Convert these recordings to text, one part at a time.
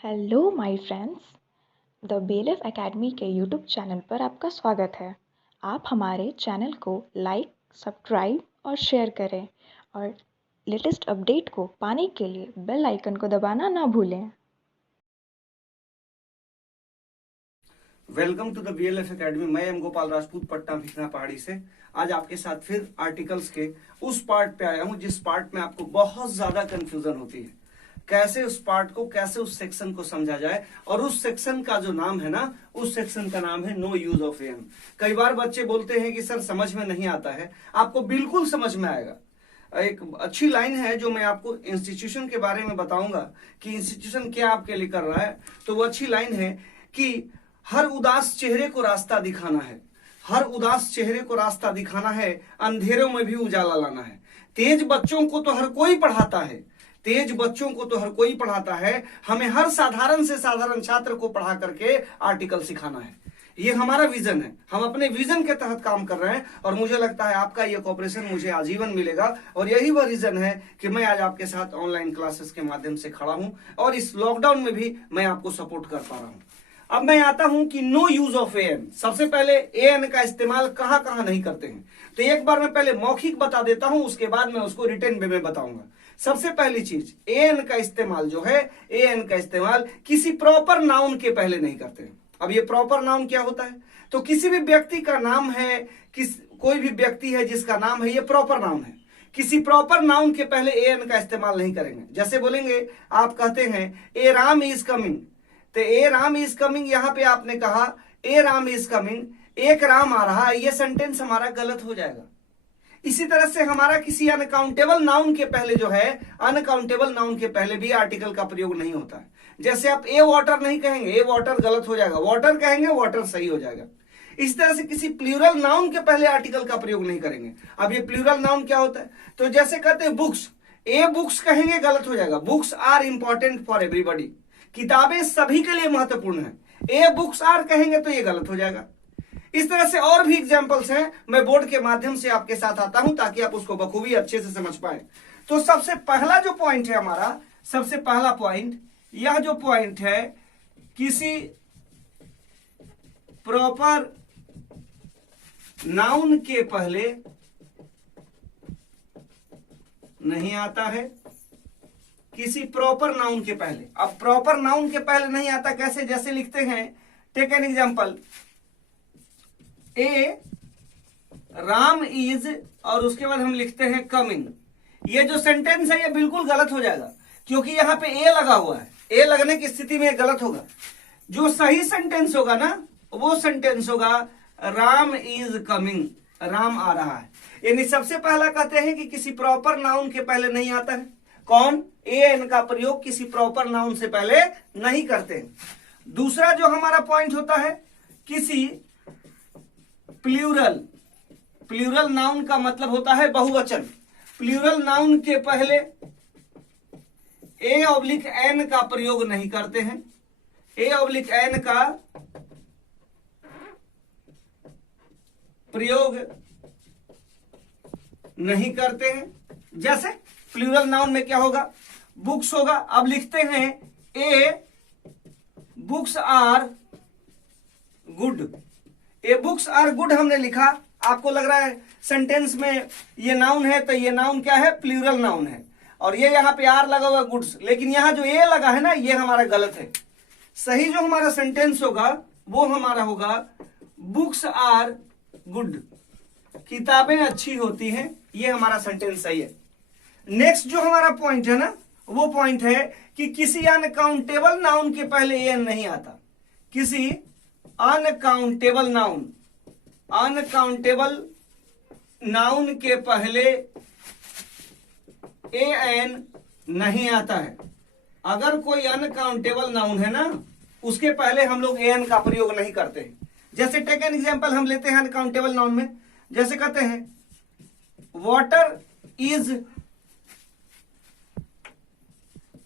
Hello my friends, the BLF academy के YouTube channel पर आपका स्वागत है। आप हमारे चैनल को लाइक, सब्सक्राइब और शेयर करें और लेटेस्ट अपडेट को पाने के लिए बेल आइकन को दबाना ना भूलें। Welcome to the BLF academy. मैं एम गोपाल राजपूत, पटना भिखना पहाड़ी से आज आपके साथ फिर आर्टिकल्स के उस पार्ट पे आया हूं जिस पार्ट में आपको बहुत ज्यादा कंफ्यूजन होती है। कैसे उस पार्ट को, कैसे उस सेक्शन को समझा जाए। और उस सेक्शन का जो नाम है ना, उस सेक्शन का नाम है नो यूज ऑफ एम। कई बार बच्चे बोलते हैं कि सर समझ में नहीं आता है। आपको बिल्कुल समझ में आएगा। एक अच्छी लाइन है जो मैं आपको इंस्टीट्यूशन के बारे में बताऊंगा कि इंस्टीट्यूशन क्या आपके लिए कर रहा है। तो वो अच्छी लाइन है कि हर उदास चेहरे को रास्ता दिखाना है, हर उदास चेहरे को रास्ता दिखाना है, अंधेरों में भी उजाला लाना है। तेज बच्चों को तो हर कोई पढ़ाता है, तेज बच्चों को तो हर कोई पढ़ाता है, हमें हर साधारण से साधारण छात्र को पढ़ा करके आर्टिकल सिखाना है। ये हमारा विजन है। हम अपने विजन के तहत काम कर रहे हैं और मुझे लगता है आपका ये कोऑपरेशन मुझे आजीवन मिलेगा। और यही वह रीजन है कि मैं आज आपके साथ ऑनलाइन क्लासेस के माध्यम से खड़ा हूं और इस लॉकडाउन में भी मैं आपको सपोर्ट कर पा रहा हूं। अब मैं आता हूं कि नो यूज ऑफ एन। सबसे पहले एन का इस्तेमाल कहां कहां नहीं करते हैं, तो एक बार मैं पहले मौखिक बता देता हूं, उसके बाद मैं उसको रिटन वे में बताऊंगा। सबसे पहली चीज, एन का इस्तेमाल जो है, एन का इस्तेमाल किसी प्रॉपर नाउन के पहले नहीं करते हैं। अब ये प्रॉपर नाउन क्या होता है? तो किसी भी व्यक्ति का नाम है, कोई भी व्यक्ति है जिसका नाम है, ये प्रॉपर नाउन है। किसी प्रॉपर नाउन के पहले एन का इस्तेमाल नहीं करेंगे। जैसे बोलेंगे, आप कहते हैं ए राम इज कमिंग, तो ए राम इज कमिंग, यहां पे आपने कहा ए राम इज कमिंग, एक राम आ रहा है, ये सेंटेंस हमारा गलत हो जाएगा। इसी तरह से हमारा किसी अनकाउंटेबल नाउन के पहले जो है, अनकाउंटेबल नाउन के पहले भी आर्टिकल का प्रयोग नहीं होता है। जैसे आप ए वाटर नहीं कहेंगे, ए वाटर गलत हो जाएगा, वाटर कहेंगे वाटर सही हो जाएगा। इस तरह से किसी प्लूरल नाउन के पहले आर्टिकल का प्रयोग नहीं करेंगे। अब ये प्लूरल नाउन क्या होता है? तो जैसे कहते हैं बुक्स, ए बुक्स कहेंगे गलत हो जाएगा। Books are important for everybody, किताबें सभी के लिए महत्वपूर्ण है। ए बुक्स आर कहेंगे तो ये गलत हो जाएगा। इस तरह से और भी एग्जांपल्स हैं, मैं बोर्ड के माध्यम से आपके साथ आता हूं ताकि आप उसको बखूबी अच्छे से समझ पाए। तो सबसे पहला जो पॉइंट है हमारा, सबसे पहला पॉइंट, यह जो पॉइंट है, किसी प्रॉपर नाउन के पहले नहीं आता है, किसी प्रॉपर नाउन के पहले। अब प्रॉपर नाउन के पहले नहीं आता कैसे? जैसे लिखते हैं, take an example, a Ram is, और उसके बाद हम लिखते हैं कमिंग। ये जो सेंटेंस है ये बिल्कुल गलत हो जाएगा क्योंकि यहां पे ए लगा हुआ है। ए लगने की स्थिति में गलत होगा। जो सही सेंटेंस होगा ना, वो सेंटेंस होगा राम इज कमिंग, राम आ रहा है। यानी सबसे पहला कहते हैं कि किसी प्रॉपर नाउन के पहले नहीं आता है। कौन? एन का प्रयोग किसी प्रॉपर नाउन से पहले नहीं करते हैं। दूसरा जो हमारा पॉइंट होता है, किसी प्लूरल, प्लूरल नाउन का मतलब होता है बहुवचन। प्लूरल नाउन के पहले ए ऑब्लिक एन का प्रयोग नहीं करते हैं। ए ऑब्लिक एन का प्रयोग नहीं करते हैं। जैसे प्लूरल नाउन में क्या होगा? बुक्स होगा। अब लिखते हैं a books are good. A books are good हमने लिखा। आपको लग रहा है सेंटेंस में ये नाउन है, तो ये नाउन क्या है? प्लूरल नाउन है। और ये यहां पे आर लगा हुआ गुड्स, लेकिन यहां जो ए लगा है ना, ये हमारा गलत है। सही जो हमारा सेंटेंस होगा वो हमारा होगा बुक्स आर गुड, किताबें अच्छी होती हैं। ये हमारा सेंटेंस सही है। नेक्स्ट जो हमारा पॉइंट है ना, वो पॉइंट है कि किसी अनकाउंटेबल नाउन के पहले एन नहीं आता। किसी अनकाउंटेबल नाउन, अनकाउंटेबल नाउन के पहले ए एन नहीं आता है। अगर कोई अनकाउंटेबल नाउन है ना, उसके पहले हम लोग एन का प्रयोग नहीं करते हैं। जैसे टेक एन एग्जांपल हम लेते हैं अनकाउंटेबल नाउन में। जैसे कहते हैं water is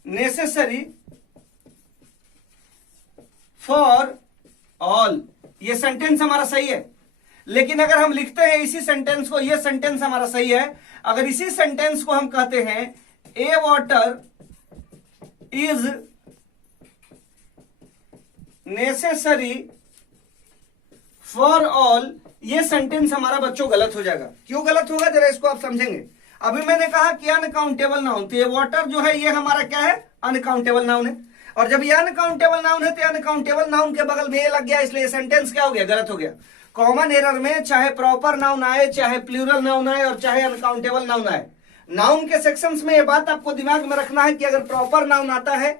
necessary for all, ये सेंटेंस हमारा सही है। लेकिन अगर हम लिखते हैं इसी सेंटेंस को, ये सेंटेंस हमारा सही है, अगर इसी सेंटेंस को हम कहते हैं a water is necessary for all, ये सेंटेंस हमारा बच्चों गलत हो जाएगा। क्यों गलत होगा जरा इसको आप समझेंगे। अभी मैंने कहा कि अनकाउंटेबल नाउन, तो ये वाटर जो है ये हमारा क्या है, अनकाउंटेबल नाउन है। और जब ये अनकाउंटेबल नाउन है तो अनकाउंटेबल नाउन के बगल में ये लग गया, इसलिए सेंटेंस क्या हो गया, गलत हो गया। कॉमन एरर में चाहे प्रॉपर नाउन आए, चाहे प्लूरल नाउन आए और चाहे अनकाउंटेबल नाउन आए, नाउन के सेक्शंस में ये बात आपको दिमाग में रखना है कि अगर प्रॉपर नाउन आता है,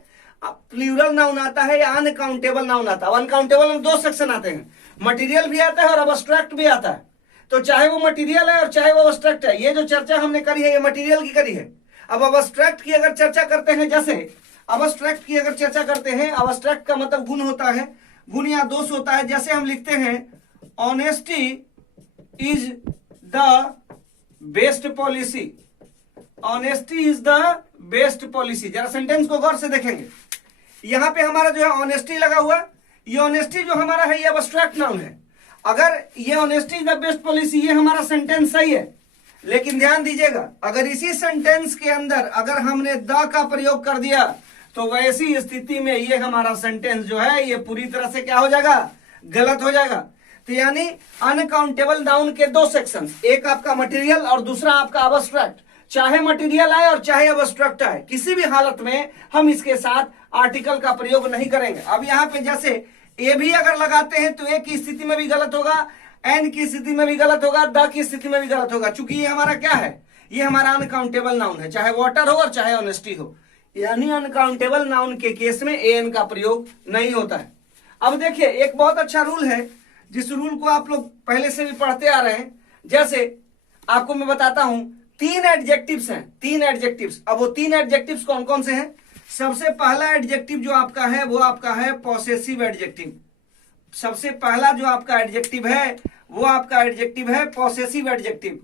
प्लूरल नाउन आता है या अनकाउंटेबल नाउन आता है। अनकाउंटेबल में दो सेक्शन आते हैं, मटेरियल भी आता है और अब्स्ट्रैक्ट भी आता है। तो चाहे वो मटेरियल है और चाहे वो अब्स्ट्रैक्ट है, ये जो चर्चा हमने करी है ये मटेरियल की करी है। अब अब्स्ट्रैक्ट की अगर चर्चा करते हैं, जैसे अब्स्ट्रैक्ट की अगर चर्चा करते हैं, अब्स्ट्रैक्ट का मतलब गुण होता है, गुण या दोष होता है। जैसे हम लिखते हैं honesty is the best policy, honesty is the best policy. जरा सेंटेंस को गौर से देखेंगे, यहां पे हमारा जो है ऑनेस्टी लगा हुआ, ये ऑनेस्टी जो हमारा है ये अब्स्ट्रैक्ट नाउन है। अगर ये honesty is the best policy ये हमारा सेंटेंस सही है, लेकिन ध्यान दीजिएगा अगर इसी सेंटेंस के अंदर अगर हमने द का प्रयोग कर दिया तो वैसी स्थिति में ये हमारा सेंटेंस जो है ये पूरी तरह से क्या हो जाएगा, गलत हो जाएगा। तो यानी अनकाउंटेबल नाउन के दो सेक्शन, एक आपका मटेरियल और दूसरा आपका अब्स्ट्रैक्ट। चाहे मटेरियल आए और चाहे अब्स्ट्रैक्ट आए, किसी भी हालत में हम इसके साथ आर्टिकल का प्रयोग नहीं करेंगे। अब यहां पे जैसे ए भी अगर लगाते हैं तो ए की स्थिति में भी गलत होगा, एन की स्थिति में भी गलत होगा, द की स्थिति में भी गलत होगा, क्योंकि ये हमारा क्या है, ये हमारा अनकाउंटेबल नाउन है, चाहे वाटर हो और चाहे ऑनेस्टी हो। यानी अनकाउंटेबल नाउन के केस में एन का प्रयोग नहीं होता है। अब देखिए एक बहुत अच्छा रूल है, जिस रूल को आप लोग पहले से भी पढ़ते आ रहे हैं। जैसे आपको मैं बताता हूं, तीन एडजेक्टिव्स हैं, तीन एडजेक्टिव्स। अब वो तीन एडजेक्टिव्स कौन कौन से हैं। सबसे पहला एडजेक्टिव जो आपका है वो आपका है पॉसेसिव एडजेक्टिव। सबसे पहला जो आपका एडजेक्टिव है वो आपका एडजेक्टिव है पॉसेसिव एडजेक्टिव।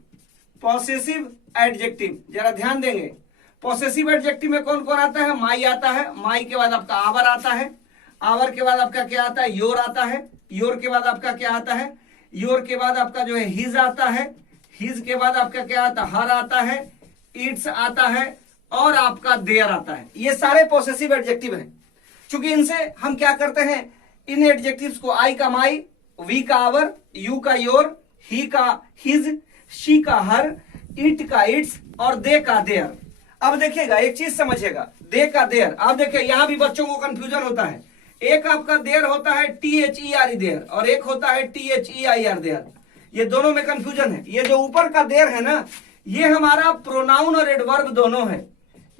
पॉसेसिव एडजेक्टिव जरा ध्यान देंगे, पॉसेसिव एडजेक्टिव में कौन कौन आता है, माई आता है, माई के बाद आपका आवर आता है, आवर के बाद आपका क्या आता है, योर आता है, योर के बाद आपका क्या आता है, योर के बाद आपका जो है हिज आता है, हिज के बाद आपका क्या आता है, हर आता है, इट्स आता है और आपका देयर आता है। ये सारे पॉसेसिव एडजेक्टिव हैं। क्योंकि इनसे हम क्या करते हैं, इन एडजेक्टिव्स को आई का माई, वी का आवर, यू का योर, ही का हिज, शी का हर, इट का इट्स और दे का देयर। अब देखिएगा एक चीज समझिएगा, दे का देयर। अब देखिए यहां भी बच्चों को कंफ्यूजन होता है। एक आपका देयर होता है THER देयर और एक होता है THEIR देयर। ये दोनों में कंफ्यूजन है। ये जो ऊपर का देयर है ना, ये हमारा प्रोनाउन और एडवर्ब दोनों है।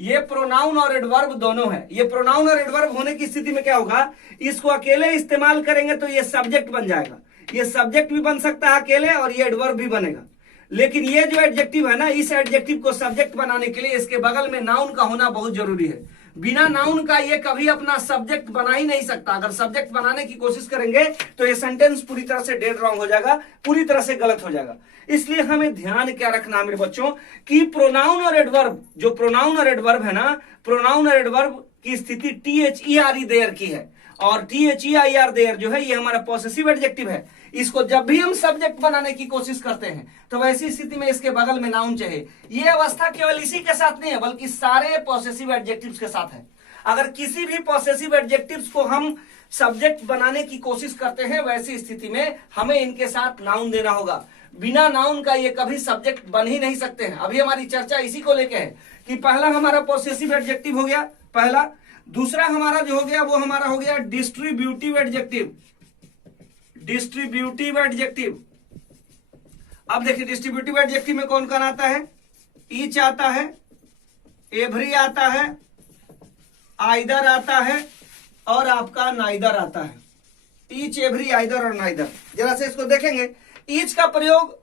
ये प्रोनाउन और एडवर्ब दोनों है। ये प्रोनाउन और एडवर्ब होने की स्थिति में क्या होगा, इसको अकेले इस्तेमाल करेंगे तो ये सब्जेक्ट बन जाएगा। ये सब्जेक्ट भी बन सकता है अकेले और ये एडवर्ब भी बनेगा। लेकिन ये जो एडजेक्टिव है ना, इस एडजेक्टिव को सब्जेक्ट बनाने के लिए इसके बगल में नाउन का होना बहुत जरूरी है। बिना नाउन का ये कभी अपना सब्जेक्ट बना ही नहीं सकता। अगर सब्जेक्ट बनाने की कोशिश करेंगे तो ये सेंटेंस पूरी तरह से डेड रॉन्ग हो जाएगा, पूरी तरह से गलत हो जाएगा। इसलिए हमें ध्यान क्या रखना है मेरे बच्चों कि प्रोनाउन और एडवर्ब, जो प्रोनाउन और एडवर्ब है ना, प्रोनाउन और एडवर्ब की स्थिति THERE देयर की है और THEIR देयर जो है ये हमारा पॉसेसिव एडजेक्टिव है। इसको जब भी हम सब्जेक्ट बनाने की कोशिश करते हैं तो वैसी स्थिति में इसके बगल में नाउन चाहिए। ये अवस्था केवल इसी के साथ नहीं है बल्कि सारे पॉसेसिव एडजेक्टिव्स के साथ है। अगर किसी भी पॉसेसिव एडजेक्टिव्स को हम सब्जेक्ट बनाने की कोशिश करते हैं वैसी स्थिति में हमें इनके साथ नाउन देना होगा। बिना नाउन का ये कभी सब्जेक्ट बन ही नहीं सकते हैं। अभी हमारी चर्चा इसी को लेकर है कि पहला हमारा पॉसेसिव एडजेक्टिव हो गया, पहला। दूसरा हमारा जो हो गया वो हमारा हो गया डिस्ट्रीब्यूटिव एडजेक्टिव। डिस्ट्रीब्यूटिव एडजेक्टिव, अब देखिए डिस्ट्रीब्यूटिव एडजेक्टिव में कौन कौन आता है, ईच आता है, एवरी आता है, आइदर आता है और आपका नाइदर आता है। ईच, एवरी, आइदर और नाइदर। जरा से इसको देखेंगे। ईच का प्रयोग,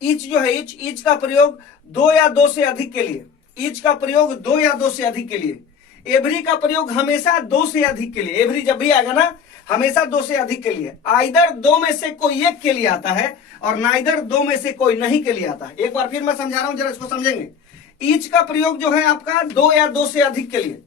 ईच जो है ईच का प्रयोग दो या दो से अधिक के लिए, ईच का प्रयोग दो या दो से अधिक के लिए। एवरी का प्रयोग हमेशा दो से अधिक के लिए, एवरी जब भी आएगा ना हमेशा दो से अधिक के लिए। आइदर दो में से कोई एक के लिए आता है और नाइदर दो में से कोई नहीं के लिए आता है। एक बार फिर मैं समझा रहा हूं, जरा इसको समझेंगे। ईच का प्रयोग जो है आपका दो या दो से अधिक के लिए,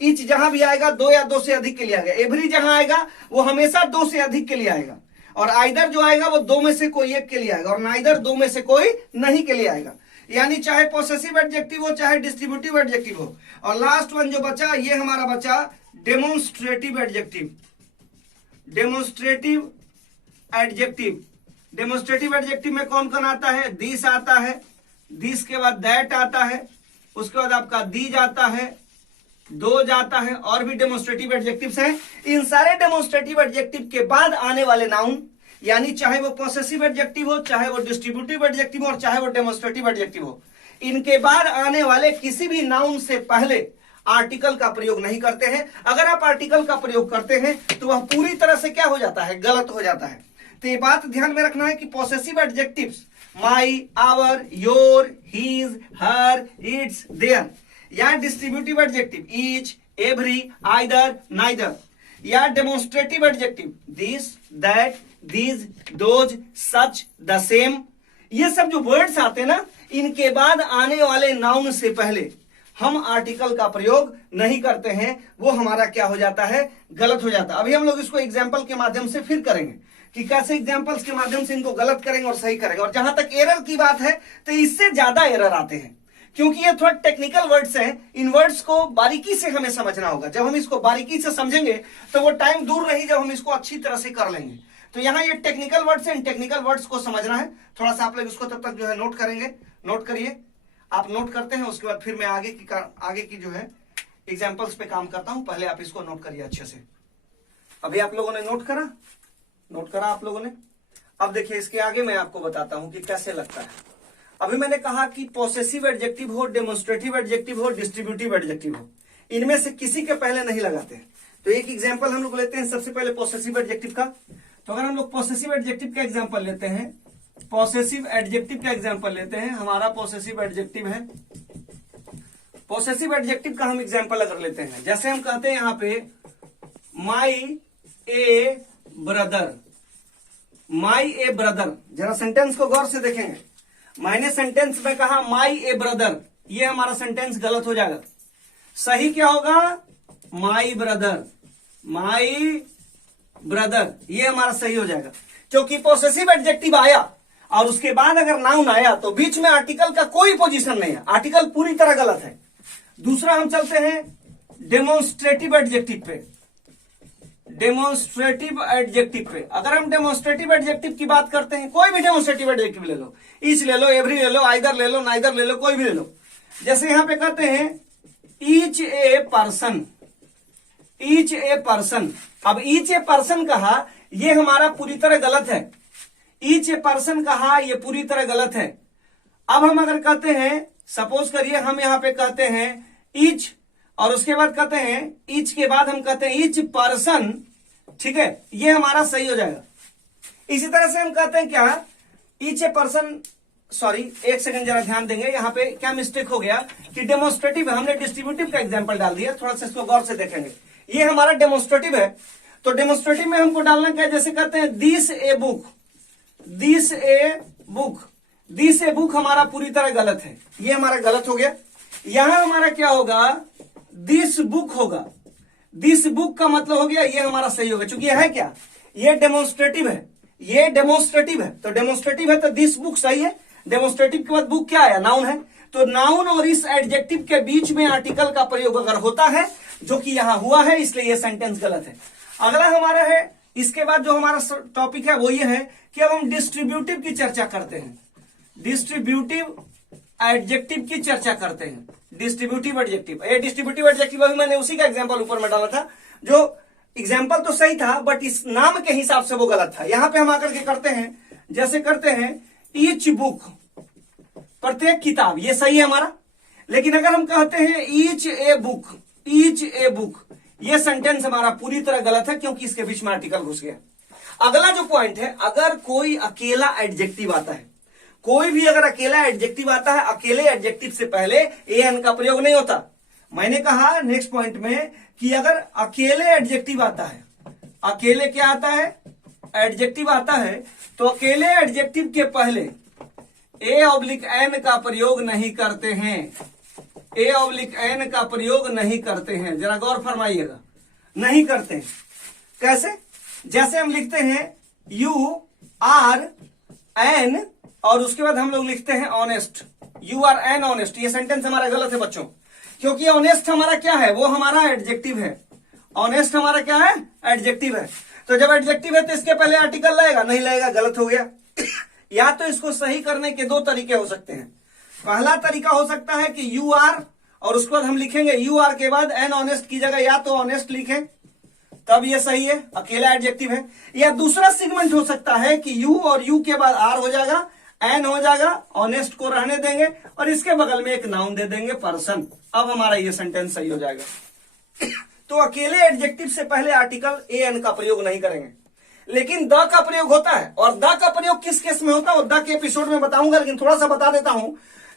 ईच जहां भी आएगा दो या दो से अधिक के लिए आएगा। एवरी जहां आएगा वो हमेशा दो से अधिक के लिए आएगा और आइदर जो आएगा वो दो में से कोई एक के लिए आएगा और नाइदर दो में से कोई नहीं के लिए आएगा। यानी चाहे पॉसेसिव एडजेक्टिव हो चाहे डिस्ट्रीब्यूटिव एडजेक्टिव हो। और लास्ट वन जो बचा ये हमारा बचा demonstrative adjective. Demonstrative adjective. Demonstrative adjective में कौन कौन आता है? दिस आता है, दिस के बाद दैट आता है, उसके बाद आपका दीज आता है, दोज आता है, और भी डेमोन्स्ट्रेटिव एडजेक्टिव्स हैं। इन सारे डेमोन्स्ट्रेटिव एडजेक्टिव के बाद आने वाले नाउन, यानी चाहे वो पॉसेसिव एडजेक्टिव हो, चाहे वो डिस्ट्रीब्यूटिव एडजेक्टिव हो, और चाहे वो डेमोन्स्ट्रेटिव एडजेक्टिव हो, इनके बाद आने वाले किसी भी नाउन से पहले आर्टिकल का प्रयोग नहीं करते हैं। अगर आप आर्टिकल का प्रयोग करते हैं तो वह पूरी तरह से क्या हो जाता है? गलत हो जाता है। तो ये बात ध्यान में रखना है कि possessive adjectives my, our, your, his, her, its, their, या distributive adjective each, every, either, neither, या demonstrative adjective this, that, these, those, such, the same, ये सब जो वर्ड्स आते हैं ना, इनके बाद आने वाले नाउन से पहले हम आर्टिकल का प्रयोग नहीं करते हैं। वो हमारा क्या हो जाता है? गलत हो जाता है। अभी हम लोग इसको एग्जाम्पल के माध्यम से फिर करेंगे कि कैसे एग्जाम्पल्स के माध्यम से इनको गलत करेंगे और सही करेंगे। और जहां तक एरर की बात है तो इससे ज्यादा एरर आते हैं, क्योंकि ये थोड़ा टेक्निकल वर्ड्स हैं। इन वर्ड्स को बारीकी से हमें समझना होगा। जब हम इसको बारीकी से समझेंगे तो वो टाइम दूर नहीं जब हम इसको अच्छी तरह से कर लेंगे। तो यहाँ ये टेक्निकल वर्ड्स हैं, इन टेक्निकल वर्ड्स को समझना है। थोड़ा सा आप लोग इसको तब तक जो है नोट करेंगे। नोट करिए, आप नोट करते हैं, उसके बाद फिर मैं आगे की जो है एग्जाम्पल्स पे काम करता हूं। पहले आप इसको नोट करिए अच्छे से। अभी आप लोगों ने नोट करा आप लोगों ने। अब देखिए इसके आगे मैं आपको बताता हूं कि कैसे लगता है। अभी मैंने कहा कि पॉसेसिव एडजेक्टिव हो, डेमोन्स्ट्रेटिव एडजेक्टिव हो, डिस्ट्रीब्यूटिव एडजेक्टिव हो, इनमें से किसी के पहले नहीं लगाते हैं। तो एक एग्जाम्पल हम लोग लेते हैं सबसे पहले पॉसेसिव एडजेक्टिव का। तो अगर हम लोग पॉसेसिव एडजेक्टिव का एग्जाम्पल लेते हैं, पॉसेसिव एडजेक्टिव का एग्जाम्पल लेते हैं, हमारा पॉसेसिव एडजेक्टिव है। पॉसेसिव एडजेक्टिव का हम एग्जाम्पल अगर लेते हैं, जैसे हम कहते हैं यहां पे माई ए ब्रदर, माई ए ब्रदर। जरा सेंटेंस को गौर से देखेंगे। मैंने सेंटेंस में कहा माई ए ब्रदर, ये हमारा सेंटेंस गलत हो जाएगा। सही क्या होगा? माई ब्रदर, माई ब्रदर, ये हमारा सही हो जाएगा। क्योंकि पॉसेसिव एडजेक्टिव आया और उसके बाद अगर नाउन आया तो बीच में आर्टिकल का कोई पोजीशन नहीं है, आर्टिकल पूरी तरह गलत है। दूसरा हम चलते हैं डेमोन्स्ट्रेटिव एडजेक्टिव पे। डेमोन्स्ट्रेटिव एडजेक्टिव पे अगर हम डेमोन्स्ट्रेटिव एडजेक्टिव की बात करते हैं, कोई भी डेमोन्स्ट्रेटिव एडजेक्टिव ले लो, ईच ले लो, एवरी ले लो, आइदर ले लो, नाइदर ले लो, कोई भी ले लो। जैसे यहां पे कहते हैं each a person, each a person. अब ईच ए पर्सन कहा, ये हमारा पूरी तरह गलत है। ईच ए पर्सन कहा, ये पूरी तरह गलत है। अब हम अगर कहते हैं, सपोज करिए हम यहां पे कहते हैं ईच, और उसके बाद कहते हैं ईच के बाद हम कहते हैं ईच पर्सन, ठीक है, ये हमारा सही हो जाएगा। इसी तरह से हम कहते हैं क्या, ईच ए पर्सन, सॉरी एक सेकंड जरा ध्यान देंगे, यहां पे क्या मिस्टेक हो गया कि डेमोन्स्ट्रेटिव है, हमने डिस्ट्रीब्यूटिव का एग्जांपल डाल दिया। थोड़ा सा इसको गौर से देखेंगे। ये हमारा डेमोन्स्ट्रेटिव है, तो डेमोन्स्ट्रेटिव में हमको डालना क्या, जैसे कहते हैं this a book, this a book, this a book हमारा पूरी तरह गलत है, ये हमारा गलत हो गया। यहां हमारा क्या होगा, दिस बुक होगा। दिस बुक का मतलब हो गया ये हमारा सही होगा, क्योंकि यह है क्या, ये डेमोन्स्ट्रेटिव है, ये डेमोन्स्ट्रेटिव है, तो डेमोन्स्ट्रेटिव है तो दिस बुक सही है। डेमोन्स्ट्रेटिव के बाद बुक क्या आया, नाउन है, तो नाउन और इस एडजेक्टिव के बीच में आर्टिकल का प्रयोग अगर होता है, जो कि यहां हुआ है, इसलिए यह सेंटेंस गलत है। अगला हमारा है, इसके बाद जो हमारा टॉपिक है वो ये है कि अब हम डिस्ट्रीब्यूटिव की चर्चा करते हैं। डिस्ट्रीब्यूटिव एडजेक्टिव की चर्चा करते हैं। डिस्ट्रीब्यूटिव एडजेक्टिव, ये डिस्ट्रीब्यूटिव एडजेक्टिव अभी मैंने उसी का एग्जांपल ऊपर में डाला था, जो एग्जांपल तो सही था बट इस नाम के हिसाब से वो गलत था। यहां पे हम आकर के करते हैं, जैसे करते हैं ईच बुक, प्रत्येक किताब, ये सही है हमारा। लेकिन अगर हम कहते हैं each a book, each a book, ये सेंटेंस हमारा पूरी तरह गलत है, क्योंकि इसके बीच में आर्टिकल घुस गया। अगला जो पॉइंट है, अगर कोई अकेला एडजेक्टिव आता है, कोई भी अगर अकेला एडजेक्टिव आता है, अकेले एडजेक्टिव से पहले ए एन का प्रयोग नहीं होता। मैंने कहा नेक्स्ट पॉइंट में कि अगर अकेले एडजेक्टिव आता है, अकेले क्या आता है, एडजेक्टिव आता है, तो अकेले एडजेक्टिव के पहले ए ऑब्लिक एन का प्रयोग नहीं करते हैं। ए ऑब्लिक एन का प्रयोग नहीं करते हैं, जरा गौर फरमाइएगा, नहीं करते हैं। कैसे, जैसे हम लिखते हैं यू आर एन, और उसके बाद हम लोग लिखते हैं honest, you are an honest, ये सेंटेंस हमारा गलत है बच्चों, क्योंकि ऑनेस्ट हमारा क्या है, वो हमारा एडजेक्टिव है। ऑनेस्ट हमारा क्या है, एडजेक्टिव है। तो जब एडजेक्टिव है तो इसके पहले आर्टिकल लगेगा, नहीं लगेगा, गलत हो गया। या तो इसको सही करने के दो तरीके हो सकते हैं। पहला तरीका हो सकता है कि यू आर, और उसके बाद हम लिखेंगे यू आर के बाद एन ऑनेस्ट की जगह या तो ऑनेस्ट लिखें, तब ये सही है, अकेला एडजेक्टिव है। या दूसरा सेगमेंट हो सकता है कि यू और यू के बाद आर हो जाएगा, एन हो जाएगा, ऑनेस्ट को रहने देंगे और इसके बगल में एक नाउन दे देंगे, पर्सन। अब हमारा ये सेंटेंस सही हो जाएगा। तो अकेले एडजेक्टिव से पहले आर्टिकल ए एन का प्रयोग नहीं करेंगे, लेकिन द का प्रयोग होता है। और द का प्रयोग किस केस में होता है, और द के एपिसोड में बताऊंगा, लेकिन थोड़ा सा बता देता हूं।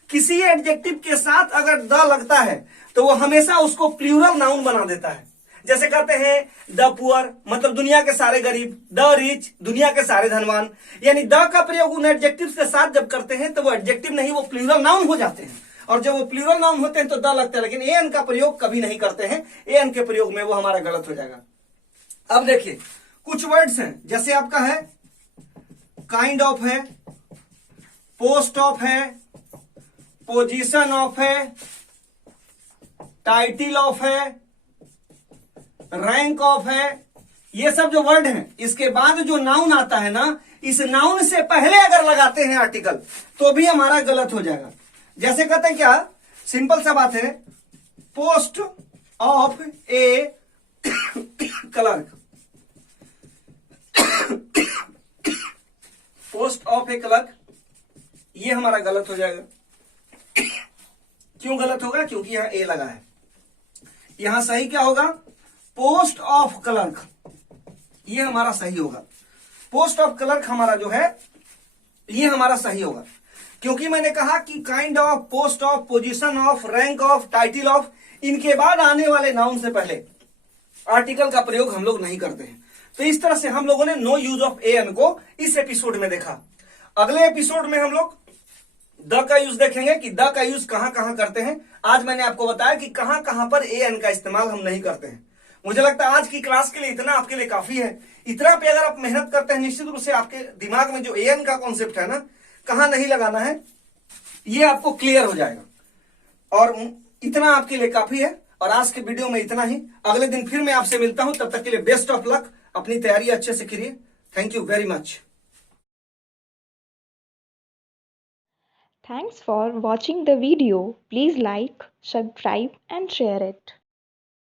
किसी एडजेक्टिव के साथ अगर द लगता है तो वो हमेशा उसको प्लूरल नाउन बना देता है। जैसे कहते हैं द पुअर, मतलब दुनिया के सारे गरीब, द रिच, दुनिया के सारे धनवान। यानी द का प्रयोग उन एडजेक्टिव्स के साथ जब करते हैं तो वो एडजेक्टिव नहीं, वो प्लूरल नाउन हो जाते हैं। और जब वो प्लूरल नाउन होते हैं तो द लगता है, लेकिन ए एन का प्रयोग कभी नहीं करते हैं। ए एन के प्रयोग में वो हमारा गलत हो जाएगा। अब देखिए कुछ वर्ड्स हैं, जैसे आपका है काइंड ऑफ है, पोस्ट ऑफ है, पोजीशन ऑफ है, टाइटिल ऑफ है, रैंक ऑफ है। ये सब जो वर्ड हैं, इसके बाद जो नाउन आता है ना, इस नाउन से पहले अगर लगाते हैं आर्टिकल तो भी हमारा गलत हो जाएगा। जैसे कहते हैं क्या, सिंपल सा बात है, post of A clerk, post of A clerk, ये हमारा गलत हो जाएगा। क्यों गलत होगा, क्योंकि यहां ए लगा है। यहां सही क्या होगा, पोस्ट ऑफ क्लर्क, ये हमारा सही होगा। पोस्ट ऑफ क्लर्क हमारा जो है ये हमारा सही होगा, क्योंकि मैंने कहा कि kind of, post of, position of, rank of, title of, इनके बाद आने वाले नाउन से पहले आर्टिकल का प्रयोग हम लोग नहीं करते हैं। तो इस तरह से हम लोगों ने no use of a an को इस एपिसोड में देखा। अगले एपिसोड में हम लोग द का यूज देखेंगे कि द का यूज कहां कहां करते हैं। आज मैंने आपको बताया कि कहां कहां पर ए एन का इस्तेमाल हम नहीं करते हैं। मुझे लगता है आज की क्लास के लिए इतना आपके लिए काफी है। इतना पे अगर आप मेहनत करते हैं, निश्चित रूप से आपके दिमाग में जो ए एन का कॉन्सेप्ट है ना, कहां नहीं लगाना है, ये आपको क्लियर हो जाएगा। और इतना आपके लिए काफी है। और आज के वीडियो में इतना ही। अगले दिन फिर मैं आपसे मिलता हूं, तब तक के लिए बेस्ट ऑफ लक। अपनी तैयारी अच्छे से करिए। Thank you very much. Thanks for watching the video. Please like, subscribe and share it.